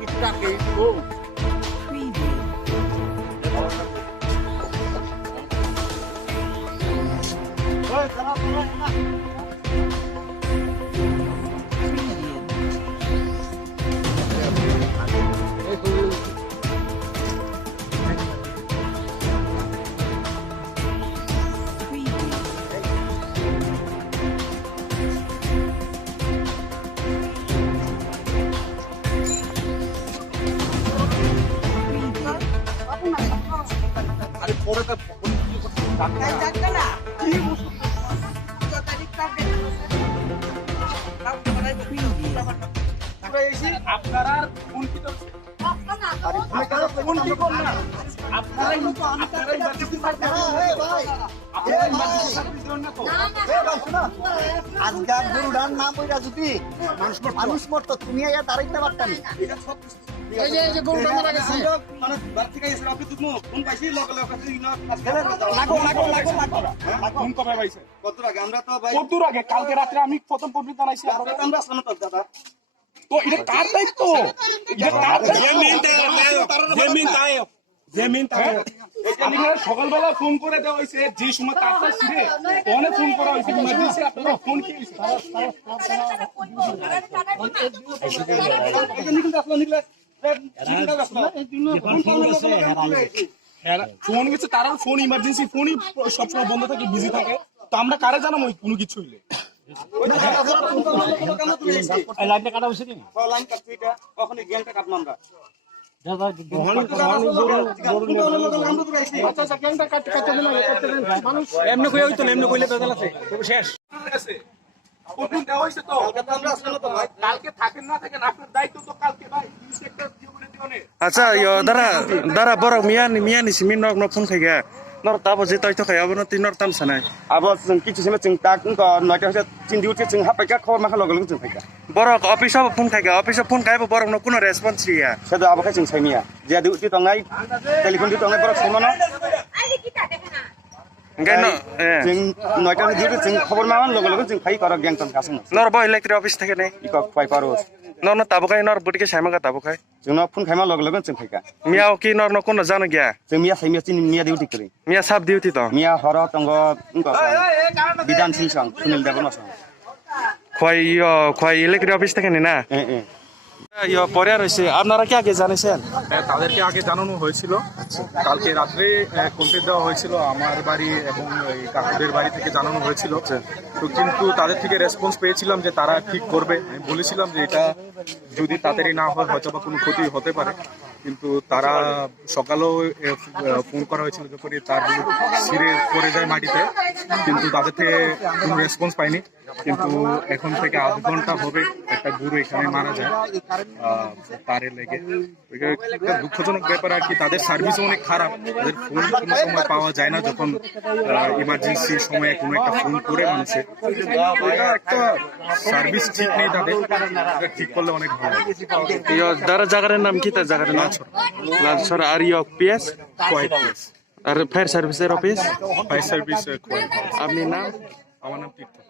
কিছু রাখে ও আপনারা আজকাল গরুটার নাম বইরা যদি মানুষ মরতো তুমি দাঁড়াইতে পারতাম এই যে গরুটা মারা গেছে কত আগে কালকে রাত্রে আমি প্রথম পর্যন্ত জানাইছি তো এটা কার দায়িত্ব সকালবেলা ফোন করে দেওয়া হয়েছে যে সময় তারটা ছিল ফোনে ফোন করা হয়েছে ইমার্জেন্সি আপনারা ফোন কি ফোন গেছে তারা ফোন ইমার্জেন্সি ফোনই সবসময় বন্ধ থাকে বিজি থাকে তো আমরা কারে জানাবো কোনো কিছু হইলে লাইনটা কাটা হয়েছে এমনি কইলে হইতো এমনি কইলে বেজাল আছে শেষ কালকে থাকেন না থাকেন আপনার দায়িত্ব তো কালকে ভাই আচ্ছা দারা বড় মিয়া নিছি মিন নক ফোন খাইগা নর তাবো যে তাই তো খাইয়াবো না তিন নর তাম সানাই আবার কিছু সময় চিং তাক নয়টা হচ্ছে চিন ডিউটি চিং হাপাইকা খবর মাখা লগে লগে চিং ফাইকা বড় অফিসে ফোন খাইগা অফিসে ফোন খাইবো বড় ন কোনো রেসপন্স রিয়া সেটা আবার চিং সাইমিয়া যে ডিউটি তঙ্গাই টেলিফোন ডিউটি তঙ্গাই বড় সমন গাইন চিং নয়টা ডিউটি চিং খবর মাখান লগে লগে চিং ফাই কর গ্যাং তন কাছে নর বয় ইলেক্ট্রিক অফিস থেকে নাই ইকক ফাই পারো নর তাবো খাই নর বুটিকে সাইমাগা তাবো খাই जोंना फन खाइमा लगे लगे जों फाइका मियाও কি নর ন কোনো জানো গিয়া जों मिया साइमिया चिन मिया डिउटी करी मिया साब डिउटी তো मिया हर तंग बिधान सिंह सुनील देव नस খয় ইলেক্ট্রিক অফিস থেকে না পরে রয়েছে আপনারা কি আগে জানিয়েছেন তাদেরকে আগে জানানো হয়েছিল কালকে রাত্রে কমপ্লেট দেওয়া হয়েছিল আমার বাড়ি এবং কাকুদের বাড়ি থেকে জানানো হয়েছিল তো কিন্তু তাদের থেকে রেসপন্স পেয়েছিলাম যে তারা ঠিক করবে আমি বলেছিলাম যে এটা যদি তাড়াতাড়ি না হয় হয়তো বা কোনো ক্ষতি হতে পারে কিন্তু তারা সকালেও ফোন করা হয়েছিল যখন তার ছিঁড়ে পড়ে যায় মাটিতে কিন্তু তাদের থেকে কোনো রেসপন্স পাইনি কিন্তু এখন থেকে আধ ঘন্টা হবে একটা গরু এখানে মারা যায় তারে লেগে একটা দুঃখজনক ব্যাপার আর কি তাদের সার্ভিসও অনেক খারাপ তাদের ফোন কোনো সময় পাওয়া যায় না যখন ইমার্জেন্সির সময়ে কোনো একটা ফোন করে মানুষের একটা সার্ভিস ঠিক নেই তাদের ঠিক করলে অনেক ভালো দারা জায়গার নাম কি তার জায়গার নাম লালছড়া আর পিএস কোয়াইট প্লেস আর ফায়ার সার্ভিসের অফিস ফায়ার সার্ভিস কোয়াইট আপনি নাম আমার নাম তীর্থ